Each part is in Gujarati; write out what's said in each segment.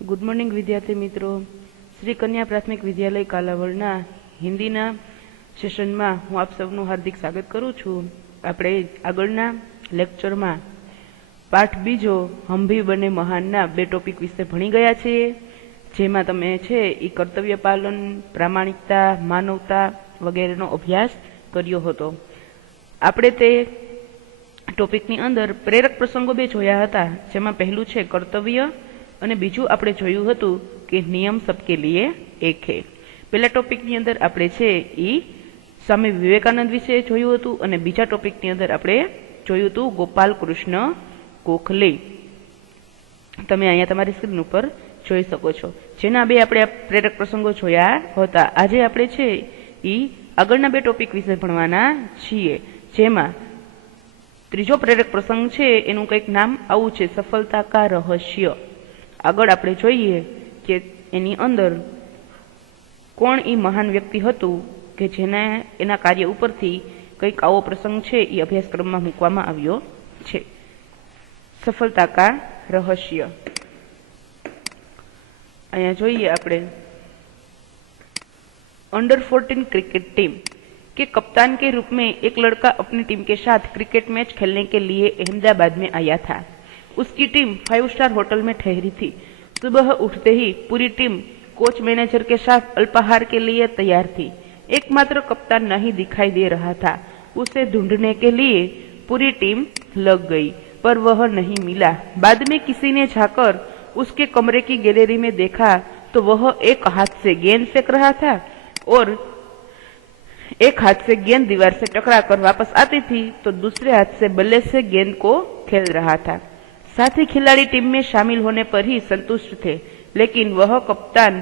ગુડ મોર્નિંગ વિદ્યાર્થી મિત્રો, શ્રી કન્યા પ્રાથમિક વિદ્યાલય કાલાવડના હિન્દીના સેશનમાં હું આપ સૌનું હાર્દિક સ્વાગત કરું છું। આપણે આગળના લેક્ચરમાં પાઠ બીજો હમ ભી બને મહાનના બે ટોપિક વિશે ભણી ગયા છીએ, જેમાં તમે છે એ કર્તવ્ય પાલન, પ્રામાણિકતા, માનવતા વગેરેનો અભ્યાસ કર્યો હતો। આપણે તે ટોપિકની અંદર પ્રેરક પ્રસંગો બે જોયા હતા, જેમાં પહેલું છે કર્તવ્ય અને બીજું આપણે જોયું હતું કે નિયમ સબકે લીએ એક હે। પહેલા ટોપિકની અંદર આપણે છે એ સ્વામી વિવેકાનંદ વિશે જોયું હતું અને બીજા ટોપિકની અંદર આપણે જોયું હતું ગોપાલ કૃષ્ણ ગોખલે। તમે અહીંયા તમારી સ્ક્રીન ઉપર જોઈ શકો છો, જેના બે આપણે પ્રેરક પ્રસંગો જોયા હતા। આજે આપણે છે એ આગળના બે ટોપિક વિશે ભણવાના છીએ, જેમાં ત્રીજો પ્રેરક પ્રસંગ છે એનું કંઈક નામ આવું છે, સફળતા કા રહસ્ય। આગળ આપણે જોઈએ કે એની અંદર કોણ એ મહાન વ્યક્તિ હતું કે જેને એના કાર્ય ઉપરથી કંઈક આવો પ્રસંગ છે એ અભ્યાસક્રમમાં મૂકવામાં આવ્યો છે। સફળતા કા रहस्य અહીંયા જોઈએ આપણે अंडर 14 क्रिकेट टीम के कप्तान के रूप में एक लड़का अपनी टीम के साथ क्रिकेट मैच खेलने के लिए अहमदाबाद में आया था। उसकी टीम 5 स्टार होटल में ठहरी थी। सुबह उठते ही पूरी टीम कोच मैनेजर के साथ अल्पाहार के लिए तैयार थी। एकमात्र कप्तान नहीं दिखाई दे रहा था। उसे ढूंढने के लिए पूरी टीम लग गई, पर वह नहीं मिला। बाद में किसी ने जाकर उसके कमरे की गैलरी में देखा तो वह एक हाथ से गेंद फेंक रहा था और एक हाथ से गेंद दीवार से टकरा कर वापस आती थी तो दूसरे हाथ से बल्ले से गेंद को खेल रहा था। साथी खिलाड़ी टीम में शामिल होने पर ही संतुष्ट थे, लेकिन वह कप्तान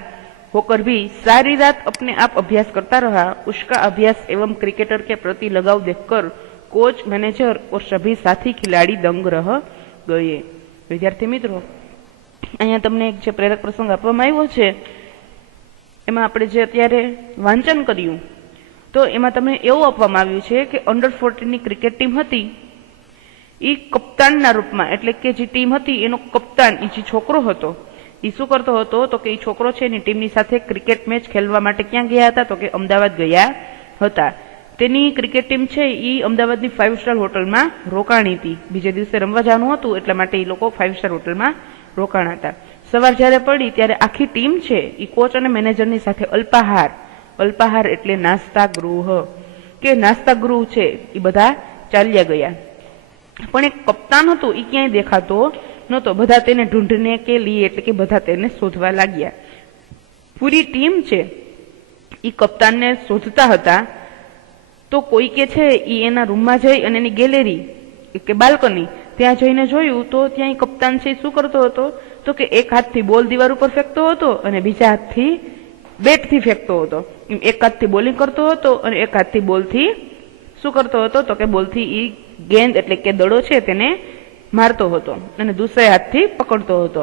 होकर भी सारी रात अपने आप अभ्यास करता रहा। उसका अभ्यास एवं क्रिकेटर के प्रति लगाव देखकर कोच, मैनेजर और सभी साथी खिलाड़ी दंग रह गए। विद्यार्थी मित्रों, અહીંયા તમને એક જે પ્રેરક પ્રસંગ આપવામાં આવ્યો છે એમાં આપણે જે અત્યારે વાંચન કર્યું તો એમાં તમને એવું આપવામાં આવ્યું છે કે અંડર 14 ની ક્રિકેટ ટીમ હતી એ કપ્તાનના રૂપમાં, એટલે કે જે ટીમ હતી એનો કપ્તાન એ જે છોકરો હતો એ શું કરતો હતો તો કે એ છોકરો છે એની ટીમની સાથે ક્રિકેટ મેચ ખેલવા માટે ક્યાં ગયા હતા તો કે અમદાવાદ ગયા હતા। તેની ક્રિકેટ ટીમ છે એ અમદાવાદની 5 સ્ટાર હોટલમાં રોકાણી હતી। બીજે દિવસે રમવા જવાનું હતું એટલા માટે એ લોકો 5 સ્ટાર હોટલમાં રોકાણા હતા। સવાર જ્યારે પડી ત્યારે આખી ટીમ છે એ કોચ અને મેનેજરની સાથે અલ્પાહાર એટલે નાસ્તા ગૃહ કે નાસ્તા ગૃહ છે એ બધા ચાલ્યા ગયા, પણ એક કપ્તાન હતો એ ક્યાંય દેખાતો નહોતો। બધા તેને ઢૂંઢને કે લીએ એટલે કે બધા તેને શોધવા લાગ્યા। પૂરી ટીમ છે એ કપ્તાનને શોધતા હતા તો કોઈ કે છે એ એના રૂમમાં જઈ અને એની ગેલેરી કે બાલ્કની ત્યાં જઈને જોયું તો ત્યાં કપ્તાન છે શું કરતો હતો તો કે એક હાથથી બોલ દિવાર ઉપર ફેંકતો હતો અને બીજા હાથથી બેટથી ફેંકતો હતો। એક હાથથી બોલિંગ કરતો હતો અને એક હાથથી બોલથી શું કરતો હતો તો કે બોલથી એ ગેંદ એટલે કે દડો છે તેને મારતો હતો અને દૂસરા હાથથી પકડતો હતો।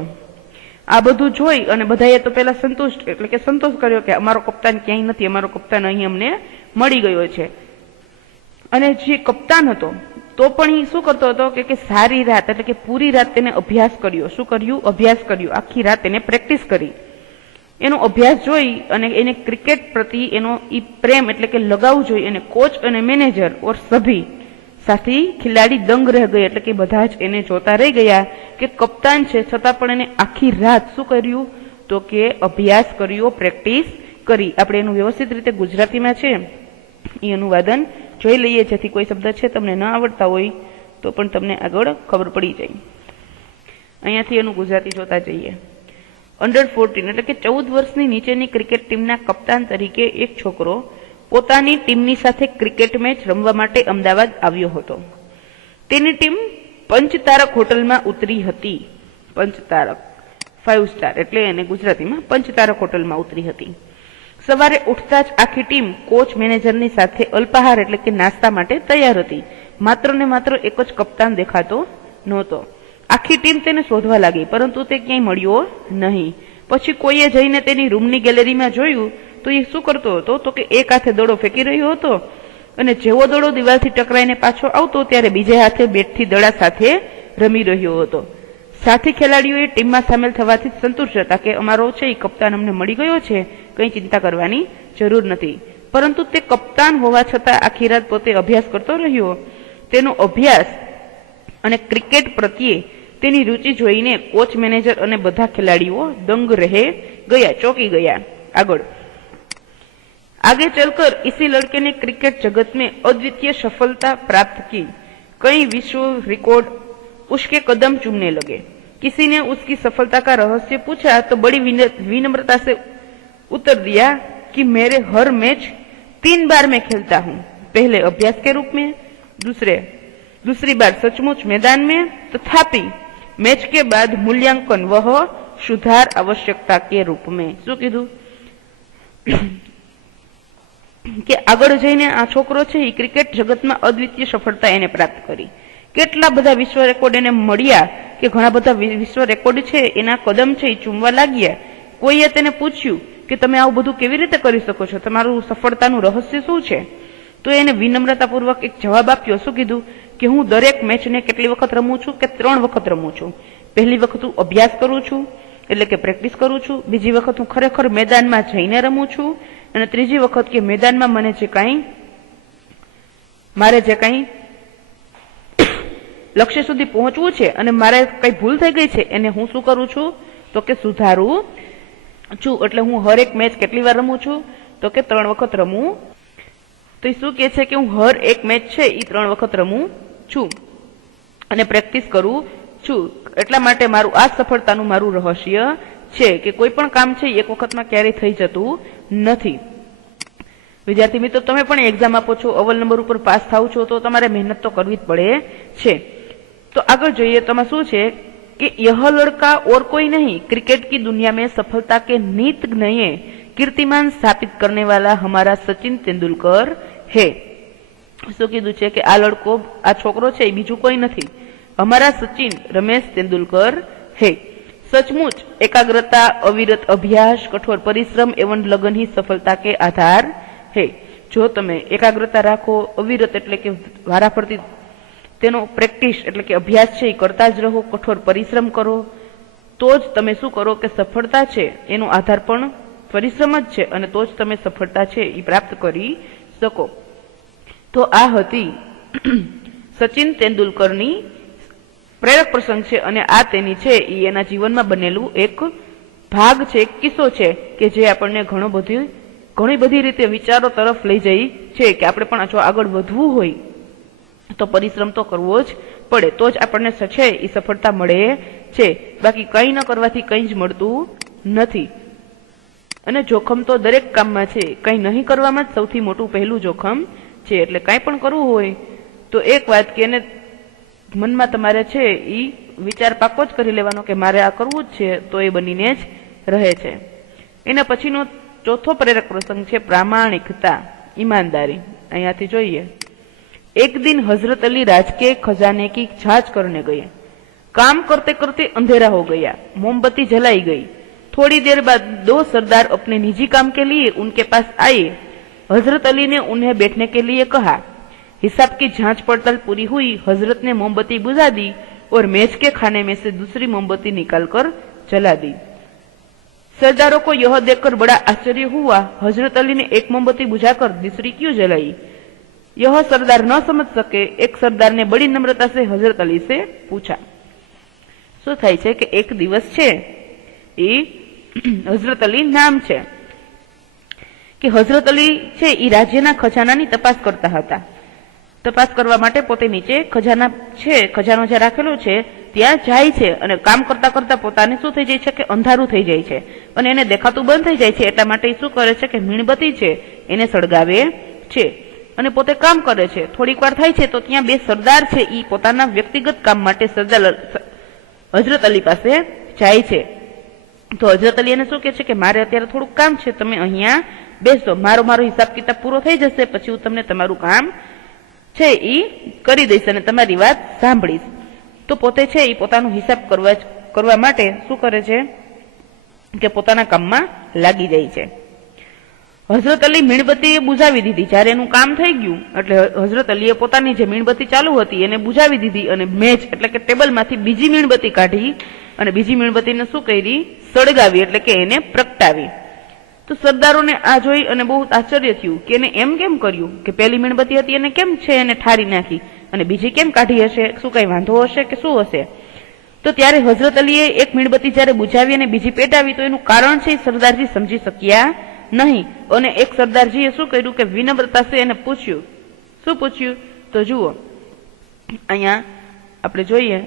આ બધું જોઈ અને બધાએ તો પહેલા સંતુષ્ટ એટલે કે સંતોષ કર્યો કે અમારો કપ્તાન ક્યાંય નથી, અમારો કપ્તાન અહીં અમને મળી ગયો છે। અને જે કપ્તાન હતો તો પણ એ શું કરતો હતો કે સારી રાત એટલે કે પૂરી રાત તેને અભ્યાસ કર્યો। શું કર્યું? અભ્યાસ કર્યો। આખી રાત તેને પ્રેક્ટિસ કરી। એનો અભ્યાસ જોઈ અને એને ક્રિકેટ પ્રતિ એનો ઈ પ્રેમ એટલે કે લગાવ જોઈ અને કોચ અને મેનેજર ઓર સભી સાથી ખિલાડી દંગ રહી ગઈ એટલે કે બધા જ એને જોતા રહી ગયા કે કપ્તાન છે છતાં પણ એને આખી રાત શું કર્યું તો કે અભ્યાસ કર્યો, પ્રેક્ટિસ કરી। આપણે એનું વ્યવસ્થિત રીતે ગુજરાતીમાં છે એ અનુવાદન જોઈ લઈએ, જેથી કોઈ શબ્દ છે તમને ન આવડતા હોય તો પણ તમને આગળ ખબર પડી જાય। અહીંયાથી એનું ગુજરાતી જોતા જઈએ। અંડર 14 એટલે કે 14 વર્ષની નીચેની ક્રિકેટ ટીમના કપ્તાન તરીકે એક છોકરો પોતાની ટીમની સાથે ક્રિકેટ મેચ રમવા માટે અમદાવાદ આવ્યો હતો। તેની ટીમ પંચતારક હોટલમાં ઉતરી હતી। પંચતારક 5 સ્ટાર એટલે એને ગુજરાતીમાં પંચતારક હોટલમાં ઉતરી હતી। સવારે ઉઠતા જ આખી ટીમ કોચ મેનેજરની સાથે અલ્પાહાર એટલે કે નાસ્તા માટે તૈયાર હતી। માત્ર ને માત્ર એક જ કપ્તાન દેખાતો નહોતો। આખી ટીમ તેને શોધવા લાગી, પરંતુ તે ક્યાંય મળ્યો નહીં। પછી કોઈએ જઈને તેની રૂમની ગેલેરીમાં જોયું તો એ શું કરતો હતો તો કે એક હાથે દડો ફેંકી રહ્યો હતો અને જેવો દડો દિવાલથી ટકરાઈને પાછો આવતો ત્યારે બીજા હાથે બેટથી દડા સાથે રમી રહ્યો હતો। સાથી ખેલાડીઓએ ટીમમાં સામેલ થવાથી સંતુષ્ટ હતા કે અમારો છે એ કપ્તાન અમને મળી ગયો છે, કંઈ ચિંતા કરવાની જરૂર નથી. પરંતુ તે કપ્તાન હોવા છતાં આખી રાત પોતે અભ્યાસ કરતો રહ્યો. તેનો અભ્યાસ અને ક્રિકેટ પ્રત્યે તેની રુચિ જોઈને કોચ, મેનેજર અને બધા ખેલાડીઓ દંગ રહે ગયા, ચોંકી ગયા. આગળ आगे चलकर इसी लड़के ने क्रिकेट जगत में अद्वितीय सफलता प्राप्त की. कई विश्व रिकॉर्ड उसके कदम चूमने लगे. किसी ने उसकी सफलता का रहस्य पूछा तो बड़ी विनम्रता से उत्तर दिया कि मेरे हर मैच 3 बार मैं खेलता हूँ. पहले अभ्यास के रूप में, दूसरी बार सचमुच मैदान में, तथापि मैच के बाद मूल्यांकन वह सुधार आवश्यकता के रूप में. શું કીધું કે આગળ જઈને આ છોકરો છે એ ક્રિકેટ જગતમાં અદ્વિતીય સફળતા એને પ્રાપ્ત કરી. કેટલા બધા વિશ્વ રેકોર્ડ એને મળ્યા કે ઘણા બધા વિશ્વ રેકોર્ડ છે એના કદમ છે એ ચૂમવા લાગ્યા. કોઈએ તેને પૂછ્યું કે તમે આવું બધું કેવી રીતે કરી શકો છો, તમારું સફળતાનું રહસ્ય શું છે? તો એને વિનમ્રતાપૂર્વક એક જવાબ આપ્યો. શું કીધું કે હું દરેક મેચને કેટલી વખત રમું છું કે 3 વખત રમું છું. પહેલી વખત હું અભ્યાસ કરું છું એટલે કે પ્રેક્ટિસ કરું છું, બીજી વખત હું ખરેખર મેદાનમાં જઈને રમું છું, અને ત્રીજી વખત કે મેદાનમાં મને મારે જે કંઈ લક્ષ્ય સુધી પહોંચવું છે અને મારે કઈ ભૂલ થઈ ગઈ છે એને હું શું કરું છું તો કે સુધારું છું. એટલે હું હર એક મેચ કેટલી વાર રમું છું તો કે 3 વખત રમું. તો એ શું કહે છે કે હું હર એક મેચ છે એ 3 વખત રમું છું અને પ્રેક્ટિસ કરું છું. એટલા માટે મારું આ સફળતાનું મારું રહસ્ય છે કે કોઈ પણ કામ છે એક વખતમાં ક્યારેય થઈ જતું નથી. વિદ્યાર્થી મિત્રો, તમે પણ એક્ઝામ આપો છો, અવ્વલ નંબર ઉપર પાસ થાવ છો તો તમારે મહેનત તો કરવી જ પડે છે. तो आगे જોઈએ तो शू है कि यह लड़का और कोई नहीं, क्रिकेट की दुनिया में सफलता के नीत नए कीर्तिमान स्थापित करने वाला हमारा सचिन तेंदुलकर है. शू कीधु छे कि आ लड़को आ छोकरो छे बीजू कोई नहीं, हमारा सचिन रमेश तेंदुलकर है. सचमुच एकाग्रता, अविरत अभ्यास, कठोर परिश्रम एवं लगन ही सफलता के आधार है. जो तमे एकाग्रता राखो, अविरत एटले के वाराफरती तेनो प्रेक्टिस एटले के अभ्यास छे करता ज रहो, कठोर परिश्रम करो तो ज तमे शुं करो के सफलता छे एनो आधार पण परिश्रम ज छे अने तो ज तमे सफलता छे ई प्राप्त करी सको. तो आ हती सचिन तेंदुलकरनी प्रेरक प्रसंग छे अने आ तेनी छे ई एना जीवनमां बनेલું एक भाग छे, एक किस्सो छे के जे आपणे घणी बधी रीते विचारो तरफ लई जई छे के आपणे पण जो आगळ વધવું હોય तो परिश्रम तो करवो ज पड़े, तो ज आपणे छे ई सफलता मळे छे. बाकी कई न करवाथी कई ज मळतुं नथी. अने जोखम तो दरेक काममां छे, कई नहीं करवामां ज सौथी मोटुं पहेલું जोखम छे. एटले काई पण करवुं होय तो एक वात के एने मनमा तमारे छे ई विचार पाको ज करी लेवानो के मारे आ करवुं ज छे, तो ए बनीने ज रहे छे. एना पछीनो चौथो प्रेरक प्रसंग छे प्रामाणिकता, ईमानदारी. अहींयाथी जोईए. एक दिन हजरत अली राजकीय खजाने की जांच करने गए. काम करते करते अंधेरा हो गया, मोमबत्ती जलाई गई. थोड़ी देर बाद 2 सरदार अपने निजी काम के लिए उनके पास आए. हजरत अली ने उन्हें बैठने के लिए कहा. हिसाब की जांच पड़ताल पूरी हुई. हजरत ने मोमबत्ती बुझा दी और मेज के खाने में से दूसरी मोमबत्ती निकालकर जला दी. सरदारों को यह देखकर बड़ा आश्चर्य हुआ. हजरत अली ने एक मोमबत्ती बुझाकर दूसरी क्यों जलाई? यह सरदार न समझ सके. एक सरदार ने बड़ी नम्रता से हजरत अली से पूछा. शू थाय छे के एक दिवस छे ई हजरत अली नाम छे कि हजरत अली छे ई राज्यना खजानानी तपास करता हता. तपास करवा माटे पोते नीचे खजाना छे, खजानो जे राखेलो छे त्यां जाय छे अने काम करता करता पोताने शुं थई जाय छे के अंधारू थई जाय छे अने एने देखातुं बंध थई जाय छे. એટલા માટે શું કરે છે કે મીણબત્તી છે એને સળગાવે છે અને પોતે કામ કરે છે. થોડીક વાર થાય છે તો ત્યાં 2 સરદાર છે ઈ પોતાના વ્યક્તિગત કામ માટે સરદાર હજરત અલી પાસે જાય છે. તો હજરત અલી એને શું કહે છે કે મારે અત્યારે થોડુંક કામ છે, તમે અહીંયા બેસો, મારો હિસાબ કિતાબ પૂરો થઈ જશે પછી હું તમને તમારું કામ છે ઈ કરી દઈશ અને તમારી વાત સાંભળીશ. તો પોતે છે ઈ પોતાનો હિસાબ કરવા માટે શું કરે છે કે પોતાના કામમાં લાગી જાય છે. હઝરત અલી મીણબત્તી બુઝાવી દીધી. જ્યારે એનું કામ થઈ ગયું એટલે હઝરત અલીએ પોતાની જે મીણબત્તી ચાલુ હતી એને બુઝાવી દીધી અને મેજ એટલે કે ટેબલમાંથી બીજી મીણબત્તી કાઢી અને બીજી મીણબત્તીને શું કરી? સળગાવી, એટલે કે એને પ્રગટાવી. તો સરદારોને આ જોઈ અને બહુ આશ્ચર્ય થયું કે એને એમ કેમ કર્યું કે પેલી મીણબત્તી હતી એને કેમ છે એને ઠારી નાખી અને બીજી કેમ કાઢી હશે? શું કઈ વાંધો હશે કે શું હશે? તો ત્યારે હઝરત અલીએ એક મીણબત્તી જ્યારે બુઝાવી અને બીજી પેટાવી તો એનું કારણ છે સરદારજી સમજી શક્યા નહીં. અને એક સરદારજીએ શું કર્યું કે વિનમ્રતા से એને પૂછ્યું. શું પૂછ્યું? તો જુઓ અહીંયા આપણે જોઈએ.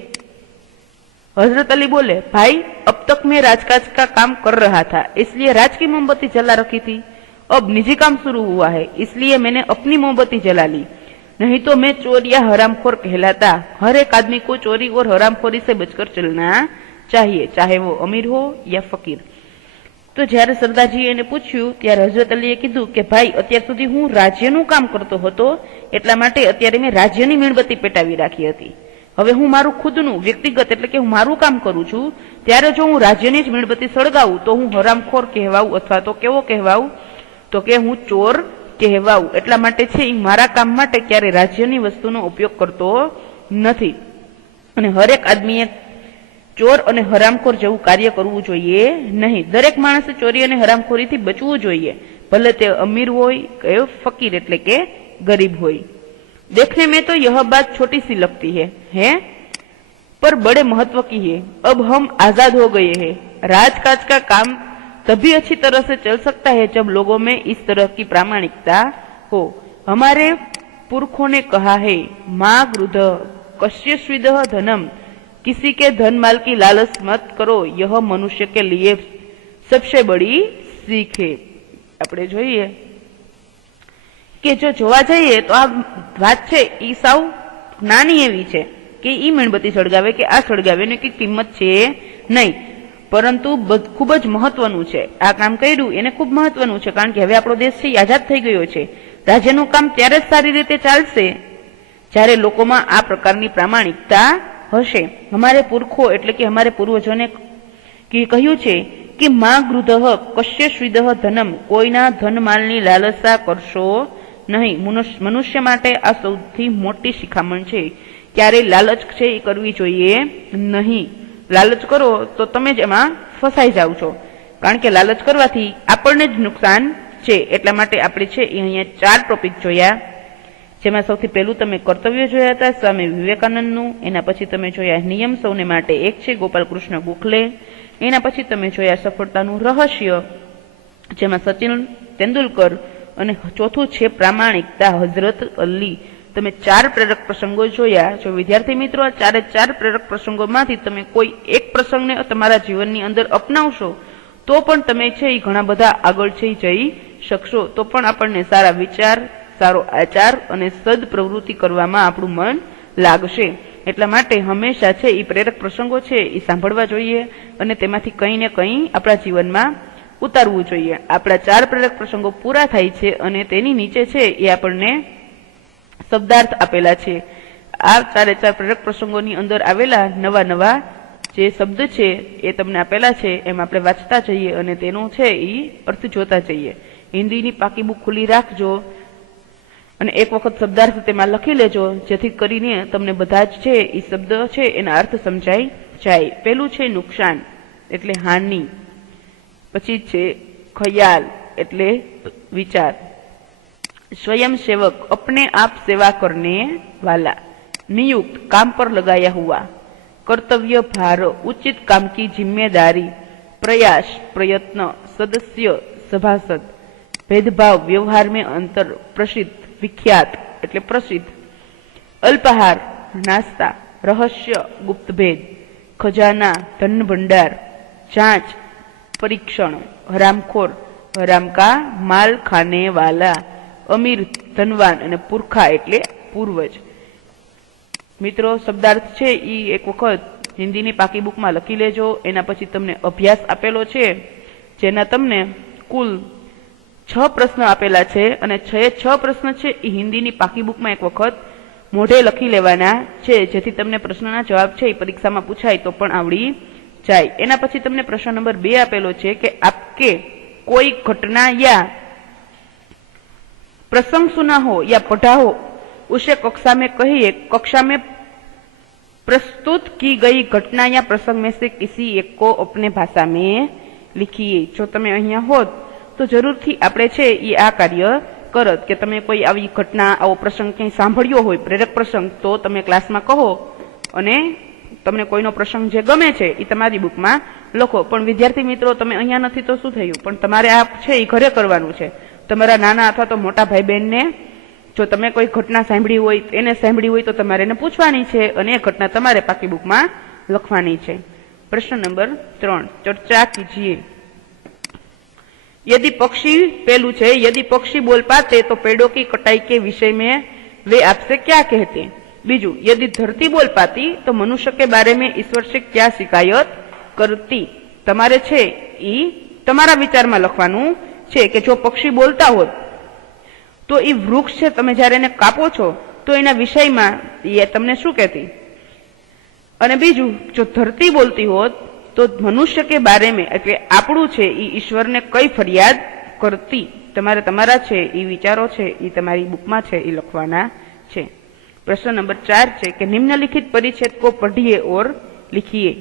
हजरत अली बोले, भाई अब तक मैं राजकाज का काम कर रहा था, इसलिए राज की मोमबत्ती जला रखी थी. अब निजी काम शुरू हुआ है, इसलिए मैंने अपनी मोमबत्ती जला ली. नहीं तो मैं चोर या हरामखोर कहलाता. हर एक आदमी को चोरी और हरामखोरी से बचकर चलना चाहिए, चाहे वो अमीर हो या फकीर. तो જ્યારે સરદારજી એને પૂછ્યું ત્યારે હઝરત અલીએ કીધું કે ભાઈ અત્યાર સુધી હું રાજ્યનું કામ કરતો હતો એટલા માટે અત્યારે મેં રાજ્યની મીણબત્તી પેટાવી રાખી હતી. હવે હું મારું ખુદનું વ્યક્તિગત એટલે કે હું મારું કામ કરું છું ત્યારે જો હું રાજ્યની જ મીણબત્તી સળગાવું તો હું હરામખોર કહેવાઉં અથવા તો કેવો કહેવાઉં? તો કે હું ચોર કહેવાઉં. એટલા માટે છે એ મારા કામ માટે ક્યારે રાજ્યની વસ્તુનો ઉપયોગ કરતો નથી અને હરેક આદમીએ ચોર અને હરામખોર જેવું કાર્ય કરવું જોઈએ નહીં. દરેક માણસે ચોરી અને હરામખોરીથી બચવું જોઈએ, ભલે તે અમીર હોય કે ફકીર એટલે કે ગરીબ હોય. देखने में तो यह बात छोटी सी लगती है पर बड़े महत्व की है. अब हम आजाद हो गए हैं. राजकाज का काम तभी अच्छी तरह से चल सकता है जब लोगों में इस तरह की प्रामाणिकता हो. हमारे पुरखों ने कहा है, माँ गृध कश्यस्विद धनम, किसी के धन माल की लालच मत करो, यह मनुष्य के लिए सबसे बड़ी सीख है. આપણે જોઈએ કે જો જોવા જઈએ તો આ વાત છે એ સાવ નાની એવી છે કે ઈ મીણબત્તી સળગાવે કે આ સળગાવે એની કઈ કિંમત છે નહીં, પરંતુ ખૂબ જ મહત્વનું છે. આ કામ કર્યું એને ખૂબ મહત્વનું છે કારણ કે હવે આપણો દેશ છે આઝાદ થઈ ગયો છે. રાજ્યનું કામ ત્યારે જ સારી રીતે ચાલશે જ્યારે લોકોમાં આ પ્રકારની પ્રામાણિકતા હશે. અમારે પુરખો એટલે કે અમારે પૂર્વજોને કહ્યું છે કે માં ગૃધ કશ્યસ્વિદ ધનમ, કોઈના ધનમાલની લાલસા કરશો નહીં. મનુષ્ય માટે આ સૌથી મોટી શિખામણ છે. ક્યારેય લાલચ છે એ કરવી જોઈએ નહીં. લાલચ કરો તો તમે જ એમાં ફસાઈ જાવ છો કારણ કે લાલચ કરવાથી આપણને જ નુકસાન છે. એટલા માટે આપણે છે એ અહીંયા 4 ટોપિક જોયા, જેમાં સૌથી પહેલું તમે કર્તવ્ય જોયા હતા સ્વામી વિવેકાનંદનું, એના પછી તમે જોયા નિયમ સૌને માટે એક છે ગોપાલકૃષ્ણ ગોખલે, એના પછી તમે જોયા સફળતાનું રહસ્ય જેમાં સચિન તેંડુલકર, અને ચોથું છે પ્રામાણિકતા હઝરત અલી. તમે 4 પ્રેરક પ્રસંગો જોયા. જો વિદ્યાર્થી મિત્રો આ 4 પ્રેરક પ્રસંગોમાંથી તમે કોઈ એક પ્રસંગને તમારા જીવનની અંદર અપનાવશો તો પણ તમે છે એ ઘણા બધા આગળ જઈ શકશો. તો પણ આપણને સારા વિચાર, સારો આચાર અને સદ પ્રવૃત્તિ કરવામાં આપણું મન લાગશે. એટલા માટે હંમેશા છે એ પ્રેરક પ્રસંગો છે એ સાંભળવા જોઈએ અને તેમાંથી કંઈ ને કંઈ આપણા જીવનમાં ઉતારવું જોઈએ. આપણા 4 પ્રેરક પ્રસંગો પૂરા થાય છે અને તેની નીચે છે એ આપણને શબ્દાર્થ આપેલા છે. આ 4 પ્રેરક પ્રસંગોની અંદર આવેલા નવા જે શબ્દ છે એ તમને આપેલા છે, એમ આપણે વાંચતા જઈએ અને તેનો છે એ અર્થ જોતા જઈએ. હિન્દીની પાકી બુક ખુલ્લી રાખજો અને એક વખત શબ્દાર્થ તેમાં લખી લેજો જેથી કરીને તમને બધા જ છે એ શબ્દ છે એના અર્થ સમજાઈ જાય. પેલું છે નુકસાન એટલે હાનિ, પછી છે ખ્યાલ એટલે વિચાર, स्वयं सेवक अपने आप सेवा करने वाला, नियुक्त काम पर लगाया हुआ, कर्तव्य भार उचित काम की जिम्मेदारी, प्रयास प्रयत्न, सदस्य सभासद, भेदभाव व्यवहार में अंतर, प्रसिद्ध विख्यात એટલે પ્રસિદ્ધ, અલ્પાહાર નાસ્તા, રહસ્ય ગુપ્ત ભેદ, ખજાના ધન ભંડાર, जांच परीक्षण, हरामखोर हराम का माल खाने वाला, अमीर धनवान અને પુરખા એટલે પૂર્વજ. મિત્રો શબ્દાર્થ છે એ એક વખત હિન્દીની પાકી બુકમાં લખી લેજો. એના પછી તમને અભ્યાસ આપેલો છે જેના તમને કુલ 6 પ્રશ્ન આપેલા છે અને 6 પ્રશ્ન છે એ હિન્દીની પાકી બુકમાં એક વખત મોઢે લખી લેવાના છે જેથી તમને પ્રશ્નના જવાબ છે એ પરીક્ષામાં પૂછાય તો પણ આવડી જાય. એના પછી તમને પ્રશ્ન નંબર 2 આપેલો છે કે આપકે કોઈ ઘટના या प्रसंग सुना हो या पढ़ा हो उसे कक्षा में कहिए। कक्षा में प्रस्तुत की गई घटना या प्रसंग में से किसी एक को अपने भाषा में लिखिए। जो तमे अहींया होत तो जरूरथी आपणे छे ई आ कार्य करत के तमे कोई आवी घटना आवो प्रसंग क्यांय सांभळ्यो होय प्रेरक प्रसंग तो तमे क्लासमां कहो अने तमने कोईनो प्रसंग जे गमे छे ई तमारी बुकमां लखो। पण विद्यार्थी मित्रों तमे अहींया नथी तो शुं थयुं, पण तमारे आ छे ई घरे करवानुं छे। तमारा नाना अथवा तो मोटा भाई बहन ने जो तमे कोई घटना सांभળી होय એને सांभળી होय तो तमारे એને पूछवानी छे अने ए घटना तमारे पाकी बुकमां लखवानी छे। प्रश्न नंबर 3 चर्चा कीजिए। यदि पक्षी पेलू छे, यदि पक्षी बोल पाते तो पेड़ों की कटाई के विषय में वे आपसे क्या कहते। बीजू, यदि धरती बोल पाती तो मनुष्य के बारे में ईश्वर से क्या शिकायत करती। तमारे छे ई तमारा विचारमां लखवानुं छे के जो पक्षी बोलता होत तो ई वृक्ष छे तमे ज्यारे एने कापो छो तो एना विषयमां ए तमने शुं कहेती। अने बीजू, जो धरती बोलती होत तो मनुष्य के बारे में एटले आपणुं छे ई ईश्वर ने कई फरियाद करती। तमारे तमारा छे ई विचारो छे ई तमारी बुकमां छे ई लखवाना छे। प्रश्न नंबर 4 छे कि निम्नलिखित परिच्छेद को पढ़िए और लिखिए।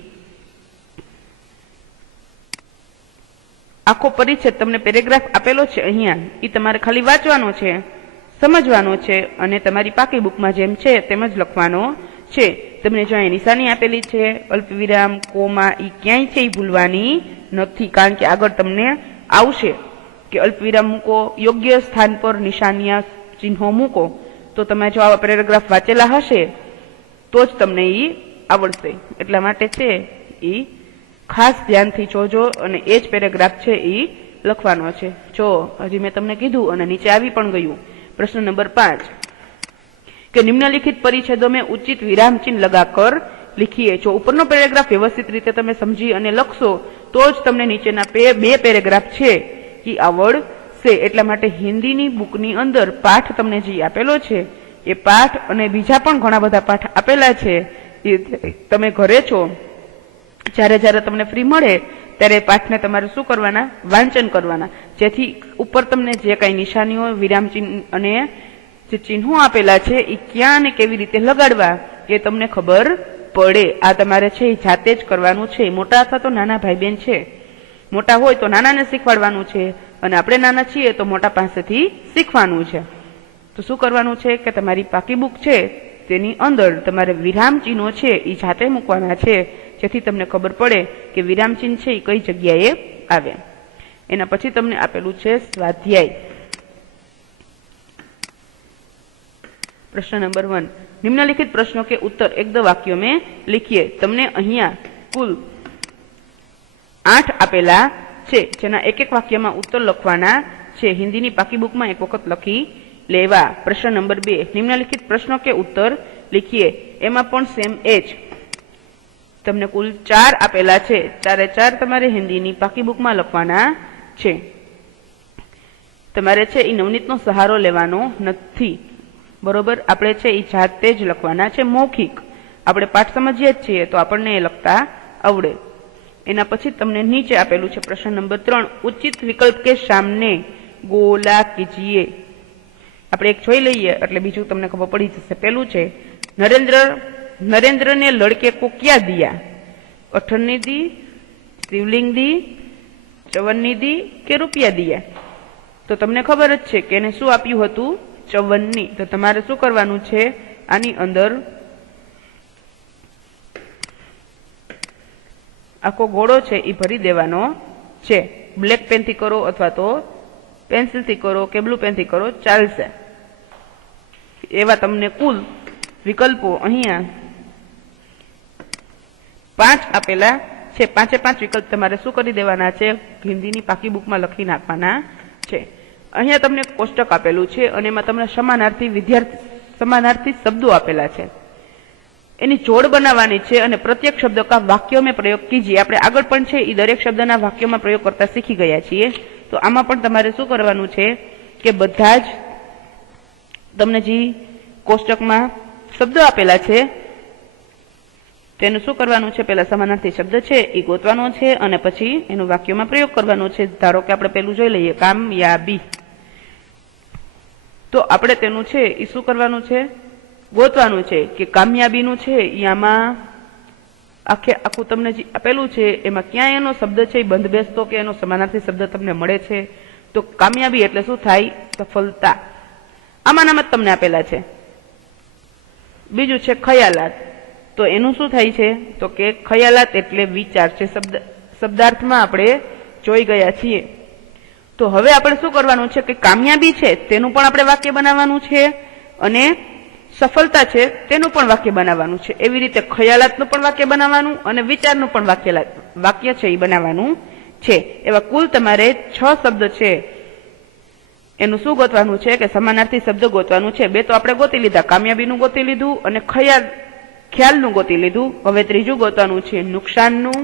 आखो परिच्छेद तमने पेरेग्राफ आपेलो छे अहींया ई तमारे खाली वांचवानो छे, समजवानो छे अने तमारी पाकी बुकमां जेम छे तेम ज लखवानो छे। तमने जो अहीं निशानी आपेली छे अल्पविराम कोमा ई क्यांय छे ई भूलवानी नथी, कारण के आगळ तमने आवशे के अल्पविराम मूको, योग्य स्थान पर निशानिया चिन्हो मूको। तो तमे जो आवा पेरेग्राफ वांचेला हशे तो ज तमने ई आवडशे। એટલા માટે છે ई खास ध्यानथी जोजो અને એ જ પેરેગ્રાફ છે એ લખવાનો છે। જો હજી મેં તમને કીધું અને નીચે આવી પણ ગયું। प्रश्न नंबर 5 કે નિમ્નલિખિત પરિચ્છેદો में उचित विराम चिन्ह लगाकर लिखिए। जो ઉપરનો પેરેગ્રાફ વ્યવસ્થિત રીતે તમે સમજી અને લખશો તો જ તમને નીચેના બે પેરેગ્રાફ છે એ આવડશે। એટલા માટે હિન્દીની બુકની અંદર પાઠ તમને જે આપેલો છે એ પાઠ અને બીજા પણ ઘણા બધા પાઠ આપેલા છે એ તમે ઘરે છો જ્યારે જ્યારે તમને ફ્રી મળે ત્યારે પાઠને તમારે શું કરવાના, વાંચન કરવાના, જેથી ઉપર તમને જે કાંઈ નિશાનીઓ વિરામ ચિહ્ન અને જે ચિહ્નો આપેલા છે એ ક્યાં અને કેવી રીતે લગાડવા એ તમને ખબર પડે। આ તમારે છે એ જાતે જ કરવાનું છે। મોટા અથવા તો નાના ભાઈ બહેન છે, મોટા હોય તો નાનાને શીખવાડવાનું છે અને આપણે નાના છીએ તો મોટા પાસેથી શીખવાનું છે। તો શું કરવાનું છે કે તમારી પાકી બુક છે તેની અંદર તમારે વિરામ ચિહ્નો છે એ જાતે મૂકવાના છે, જેથી તમને ખબર પડે કે વિરામ ચિહ્ન છે એ કઈ જગ્યાએ આવે। એના પછી તમને આપેલું છે સ્વાધ્યાય। प्रश्न नंबर 1 निम्नलिखित प्रश्नों के उत्तर 1-2 वाक्यों में लिखिए। तमने अहींया कुल 8 आपेला छे जेना एक वाक्य में उत्तर लखवाना छे। हिंदीनी पाकी बुक में एक वखत लखी लेवा। प्रश्न नंबर 2 निम्नलिखित प्रश्नों के उत्तर लिखिए। एमां पण सेम एज तमने कुल 4 आपेला छे, 4 तमारे हिंदीनी पाकी बुक में लखवाना छे। तमारे छे ई नवनीतनो सहारो लेवानो नथी, बरोबर। आपणे छे ई जाते ज लखवाना छे। मौखिक आपणे पाठ समजीए ज छीए तो आपणने ए लखता आवडे। एना पछी तमने नीचे आपेलुं छे प्रश्न नंबर 3 उचित विकल्प के सामने गोला कीजिए। आपणे एक जोई लईए એટલે બીજું તમને ખબર પડી જશે। પહેલું છે नरेंद्र ने लड़के को क्या दिया। अठन्नी दी, शिवलिंग दी, चवन्नी दी के रुपया दिया। तो तमने खबर ज छे के एने शुं आप्युं हतुं, चवन्नी। तो तमारे शुं करवानुं छे, आनी अंदर आखो गोळो छे ई भरी देवानो छे। ब्लेक पेन थी करो अथवा तो पेन्सिल थी करो के ब्लू पेन थी करो चालशे। एवा तमने कुल विकल्पो अहींया 5 आपेला छे। 5 विकल्प तमारे शुं करी देवाना छे, हिंदीनी पाकी बुकमां लखी नाखवाना छे। अहींया तमने कोष्टक आपेलुं छे अने एमां तमने समानार्थी शब्दों आपेला छे। एनी जोड़ बनावानी छे अने प्रत्येक शब्द का वाक्यों में प्रयोग कीजिए। आपणे आगळ पण छे ई दरेक शब्दना वाक्यों में प्रयोग करता शीखी गया छीए। तो आमां पण तमारे शुं करवानुं छे के बधा ज तमने जी कोष्टकमां शब्दो आपेला छे तेनुं शुं करवानुं छे, पेला समानार्थी शब्द छे ई गोतवानो छे अने पछी एनो वाक्योमां प्रयोग करवानो छे। धारो के आपणे पेલું જોઈ લઈએ, कामयाबी। તો આપણે તેનું છે એ શું કરવાનું છે, ગોતવાનું છે કે કામયાબીનું છે એ આમાં આખું તમને જે આપેલું છે એમાં ક્યાં એનો શબ્દ છે એ બંધ બેસતો કે એનો સમાનાર્થી શબ્દ તમને મળે છે. તો કામયાબી એટલે શું થાય, સફળતા. આમાં જ તમને આપેલા છે. બીજું છે ખયાલાત, તો એનું શું થાય છે તો કે ખયાલાત એટલે વિચાર છે. શબ્દાર્થમાં આપણે જોઈ ગયા છીએ. તો હવે આપણે શું કરવાનું છે કે કામયાબી છે તેનું પણ આપણે વાક્ય બનાવવાનું છે અને સફળતા છે તેનું પણ વાક્ય બનાવવાનું છે. એવી રીતે ખયાલાતનું પણ વાક્ય બનાવવાનું અને વિચારનું પણ વાક્ય છે એ બનાવવાનું છે. એવા કુલ તમારે 6 શબ્દ છે એનું શું ગોતવાનું છે કે સમાનાર્થી શબ્દ ગોતવાનું છે. 2 તો આપણે ગોતી લીધા, કામયાબીનું ગોતી લીધું અને ખ્યાલનું ગોતી લીધું. હવે ત્રીજું ગોતવાનું છે નુકસાનનું,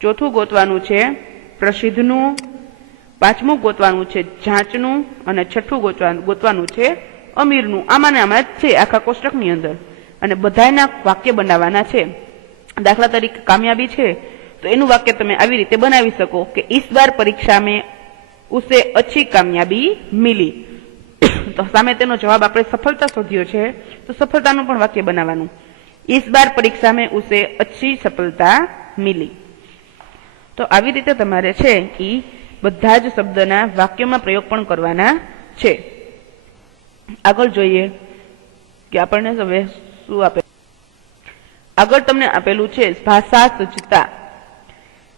ચોથું ગોતવાનું છે પ્રસિદ્ધનું, પાંચમું ગોતવાનું છે જાંચનું અને છઠ્ઠું ગોતવાનું છે અમીરનું. આમાં જ છે આખા કોષ્ટકની અંદર અને બધાના વાક્ય બનાવવાના છે. દાખલા તરીકે કામયાબી છે તો એનું વાક્ય તમે આવી રીતે બનાવી શકો કે इस बार परीक्षा में उसे अच्छी कामयाबी मिली. તો સામે તેનો જવાબ આપણે સફળતા શોધ્યો છે તો સફળતાનું પણ વાક્ય બનાવવાનું. इस बार परीक्षा में उसे अच्छी सफलता मिली. તો આવી રીતે તમારે છે એ બધા જ શબ્દના વાક્યમાં પ્રયોગ પણ કરવાના છે. આગળ જોઈએ કે આપણને હવે શું આપે. આગળ તમને આપેલું છે ભાષા સજ્જતા.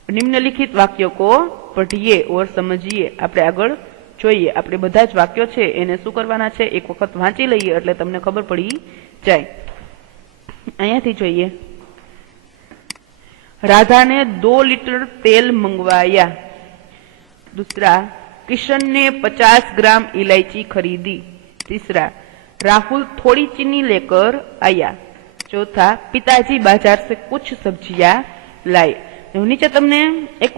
નિમ્નલિખિત વાક્યો કો પઢીએ और સમજીએ. આપણે આગળ જોઈએ. આપણે બધા જ વાક્યો છે એને શું કરવાના છે, એક વખત વાંચી લઈએ એટલે તમને ખબર પડી જાય. અહીંયાથી જોઈએ. राधा ने 2 लीटर तेल मंगवाया. दूसरा, किशन ने 50 ग्राम इलायची खरीदी. तीसरा, राहुल थोड़ी चीनी लेकर आया. चौथा, पिताजी बाजार से कुछ सब्जियां लाए. नीचे तमने एक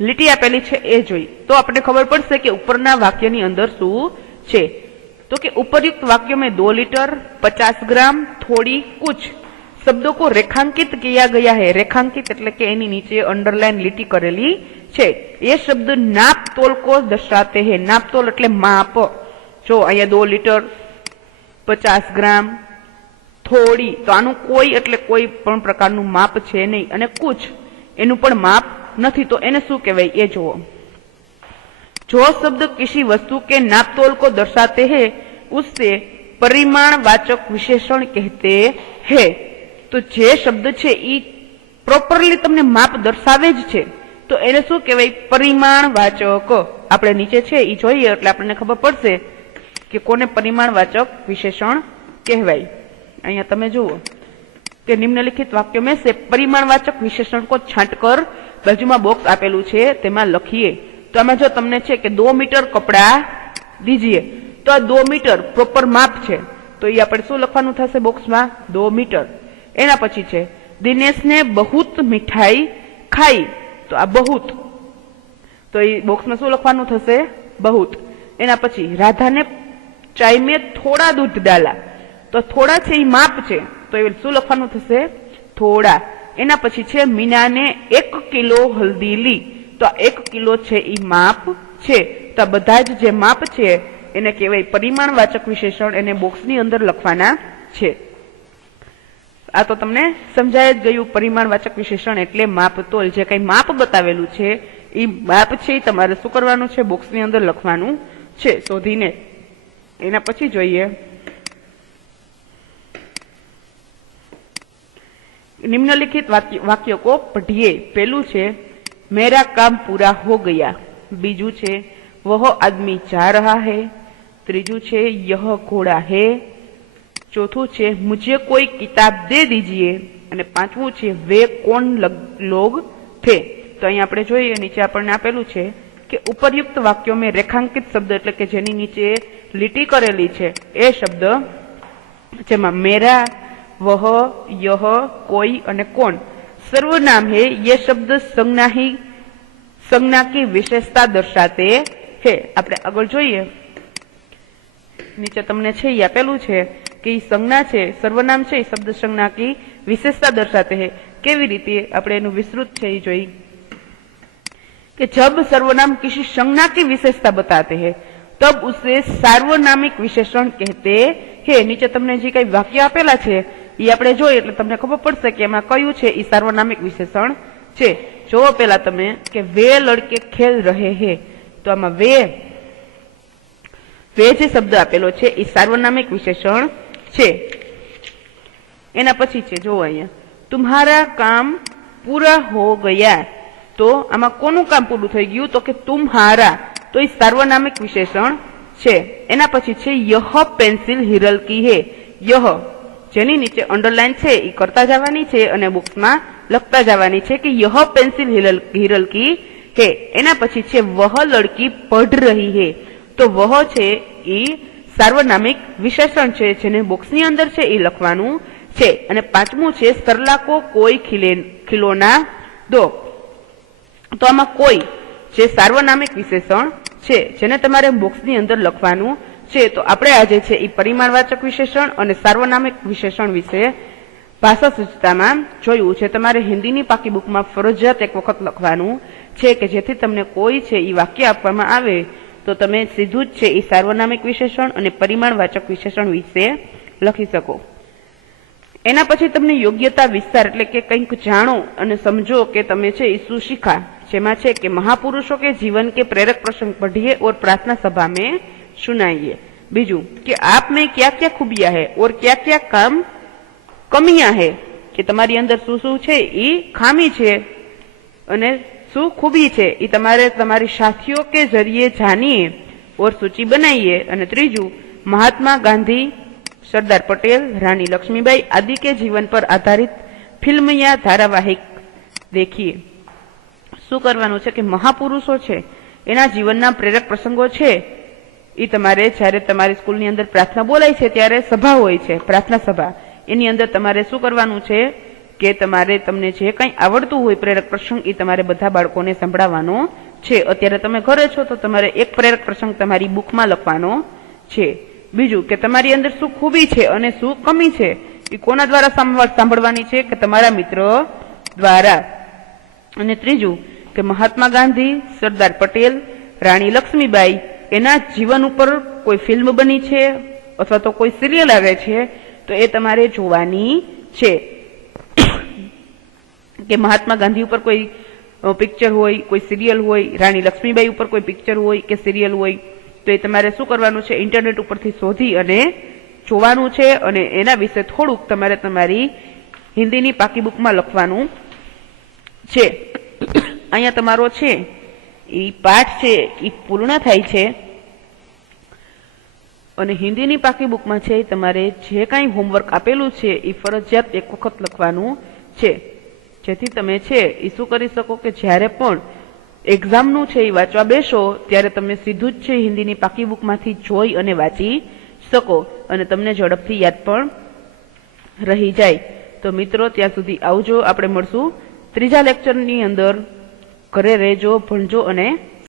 લીટી આપેલી છે એ જોઈ તો આપણે ખબર પડશે કે ઉપરના વાક્યની અંદર શું છે. तो कि उपरयुक्त वाक्यों में 2 लीटर, 50 ग्राम, थोड़ी, कुछ शब्दों को रेखांकित किया गया है. रेखांकित એટલે કે એની નીચે અંડરલાઈન લીટી કરેલી છે. ये शब्द नाप तोल को दर्शाते हैं. नाप तोल એટલે માપ. જો અહીંયા 2 लीटर, 50 ગ્રામ, થોડી, તો આનું કોઈ એટલે કોઈ પણ પ્રકારનું માપ છે નહીં અને कुछ એનું પણ માપ નથી. તો એને શું કહેવાય એ જુઓ. जो शब्द किसी वस्तु के नापतोल को दर्शाते हैं उससे परिमाणवाचक विशेषण कहते हैं. तो जे शब्द छे ई प्रोपरली तमने माप दर्शावे ज छे तो एने शुं कहेवाय, परिमाणवाचक. आपणे नीचे छे ई जोईए એટલે આપણને ખબર પડશે કે કોને પરિમાણવાચક વિશેષણ કહેવાય. અહીંયા તમે જુઓ કે નિમ્નલિખિત વાક્યો में से परिमाणवाचक विशेषण को छांटकर बाजुમાં બોક્સ આપેલું છે તેમાં લખીએ. तो आम जो तमने छे कि 2 मीटर कपड़ा दीजिए तो आ 2 मीटर प्रोपर माप छे तो ये आपणे शुं लखवानुं थशे बॉक्स में 2 मीटर. एना पछी छे दिनेश ने बहुत मिठाई खाई तो आ बहुत तो ये बॉक्स में शुं लखवानुं थशे बहुत. एना पछी राधा ने चाय में थोड़ा दूध डाला तो थोड़ा छे ई माप छे तो ये शुं लखवानुं थशे थोड़ा. एना पछी छे मीना ने 1 किलो हल्दी ली तो 1 किलो छे ई माप छे. तो બધા જ જે માપ છે એને કહેવાય પરિમાણવાચક વિશેષણ. એને બોક્સની અંદર લખવાના છે. આ તો તમને સમજાય જ ગયું. પરિમાણવાચક વિશેષણ એટલે માપતોલ. જે કઈ માપ બતાવેલું છે એ માપ છે એ તમારે શું કરવાનું છે, બોક્સની અંદર લખવાનું છે શોધીને. એના પછી જોઈએ નિમ્નલિખિત વાક્યો કો પઢીએ. પહેલું છે मेरा काम पूरा हो गया. बीजू छे वह आदमी जा रहा है. त्रीजू छे यह घोड़ा है. चौथू छे मुझे कोई किताब दे दीजिए. અને પાંચમું છે वे कौन लोग थे. તો અહીં આપણે જોઈએ નીચે આપણને આપેલું છે કે ઉપરયુક્ત વાક્યો में રેખાંકિત શબ્દ એટલે કે જેની નીચે લીટી કરેલી છે એ શબ્દ જેમાં मेरा, वह, यह, कोई અને कौन सर्वनाम है. ये शब्द संज्ञा की विशेषता दर्शाते हैं. આપણે આગળ જોઈએ નીચે તમને છે એ આપેલું છે કે સંજ્ઞા છે, સર્વનામ છે, શબ્દ संज्ञा की विशेषता दर्शाते हैं. કેવી રીતે આપણે એનું વિસ્તૃત છે એ જોઈ कि जब सर्वनाम किसी संज्ञा की विशेषता बताते हैं तब उसे सार्वनामिक विशेषण कहते हैं। नीचे तमने जे कई वाक्य आपेला छे ई आपणे जोईए એટલે તમને ખબર પડશે કે એમાં કયું છે ઈ સાર્વનામિક વિશેષણ છે। જો પેલા તમે કે वे लड़के खेल रहे हैं, તો આમાં वे જે શબ્દ આપેલો છે ઈ સાર્વનામિક વિશેષણ છે। એના પછી છે જો અહીંયા तुम्हारा काम पूरा हो गया, तो આમાં કોનું કામ પૂરું થઈ ગયું તો કે तुम्हारा, तो એ સાર્વનામિક વિશેષણ છે। એના પછી છે यह पेंसिल हिरल की है। यह જેની નીચે અંડરલાઈન છે એ કરતા જવાની છે અને બુક્સમાં લખતા જવાની છે કે यह पेंसिल हिरल की है। એના પછી છે वह लड़की पढ़ रही है, तो वह છે એ સાર્વનામિક વિશેષણ છે જેને બોક્સની અંદર છે એ લખવાનું છે। અને પાંચમું છે સરલા को कोई खिलौना दो, તો આમાં કોઈ જે સાર્વનામિક વિશેષણ છે જેને તમારે બોક્સની અંદર લખવાનું છે। તો આપણે આજે છે એ પરિમાણવાચક વિશેષણ અને સાર્વનામિક વિશેષણ વિશે ભાષા સૂચિતામાં જોયું છે। તમારે હિન્દીની પાકી બુકમાં ફરજિયાત એક વખત લખવાનું છે કે જેથી તમને કોઈ છે એ વાક્ય આપવામાં આવે તો તમે સીધું જ છે એ સાર્વનામિક વિશેષણ અને પરિમાણવાચક વિશેષણ વિશે લખી શકો। એના પછી તમને યોગ્યતા વિસ્તાર એટલે કે કંઈક જાણો અને સમજો કે તમે છે એ શું શીખા, જેમાં છે કે महापुरुषों के जीवन के प्रेरक प्रसंग पढ़िए और प्रार्थना सभा में सुनाइए। बीजू कि आप में क्या क्या खूबियां है और क्या क्या कमियां है, कि तमारी अंदर શું શું છે એ ખામી છે અને શું खूबी છે એ તમારે તમારી साथियों के जरिए जानिए और सूची बनाइए। અને ત્રીજું महात्मा गांधी, सरदार पटेल, रानी लक्ष्मीबाई आदि के जीवन पर आधारित फिल्म या धारावाहिक देखिए। શું કરવાનું છે કે મહાપુરુષો છે એના જીવનના પ્રેરક પ્રસંગો છે એ તમારે જ્યારે તમારી સ્કૂલની અંદર પ્રાર્થના બોલાય છે ત્યારે સભા હોય છે, પ્રાર્થના સભા, એની અંદર તમારે શું કરવાનું છે કે તમારે તમને જે કંઈ આવડતું હોય પ્રેરક પ્રસંગ એ તમારે બધા બાળકોને સંભળાવવાનો છે। અત્યારે તમે ઘરે છો તો તમારે એક પ્રેરક પ્રસંગ તમારી બુકમાં લખવાનો છે। બીજું કે તમારી અંદર શું ખૂબી છે અને શું કમી છે એ કોના દ્વારા સાંભળવાની છે કે તમારા મિત્ર દ્વારા। અને ત્રીજું કે મહાત્મા ગાંધી, સરદાર પટેલ, રાણી લક્ષ્મીબાઈ એના જીવન ઉપર કોઈ ફિલ્મ બની છે અથવા તો કોઈ સિરિયલ આવે છે તો એ તમારે જોવાની છે। કે મહાત્મા ગાંધી ઉપર કોઈ પિક્ચર હોય, કોઈ સિરિયલ હોય, રાણી લક્ષ્મીબાઈ ઉપર કોઈ પિક્ચર હોય કે સિરિયલ હોય તો એ તમારે શું કરવાનું છે ઇન્ટરનેટ ઉપરથી શોધી અને જોવાનું છે અને એના વિશે થોડુંક તમારે તમારી હિન્દીની પાકી બુકમાં લખવાનું છે। અહીંયા તમારો છે એ પાઠ છે એ પૂર્ણ થાય છે અને હિન્દીની પાકી બુકમાં છે તમારે જે કાંઈ હોમવર્ક આપેલું છે એ ફરજિયાત એક વખત લખવાનું છે, જેથી તમે છે એ શું કરી શકો કે જ્યારે પણ એક્ઝામનું છે એ વાંચવા બેસો ત્યારે તમે સીધું જ છે હિન્દીની પાકી બુકમાંથી જોઈ અને વાંચી શકો અને તમને ઝડપથી યાદ પણ રહી જાય। તો મિત્રો ત્યાં સુધી આવજો, આપણે મળશું ત્રીજા લેક્ચરની અંદર। ઘરે રહેજો, ભણજો અને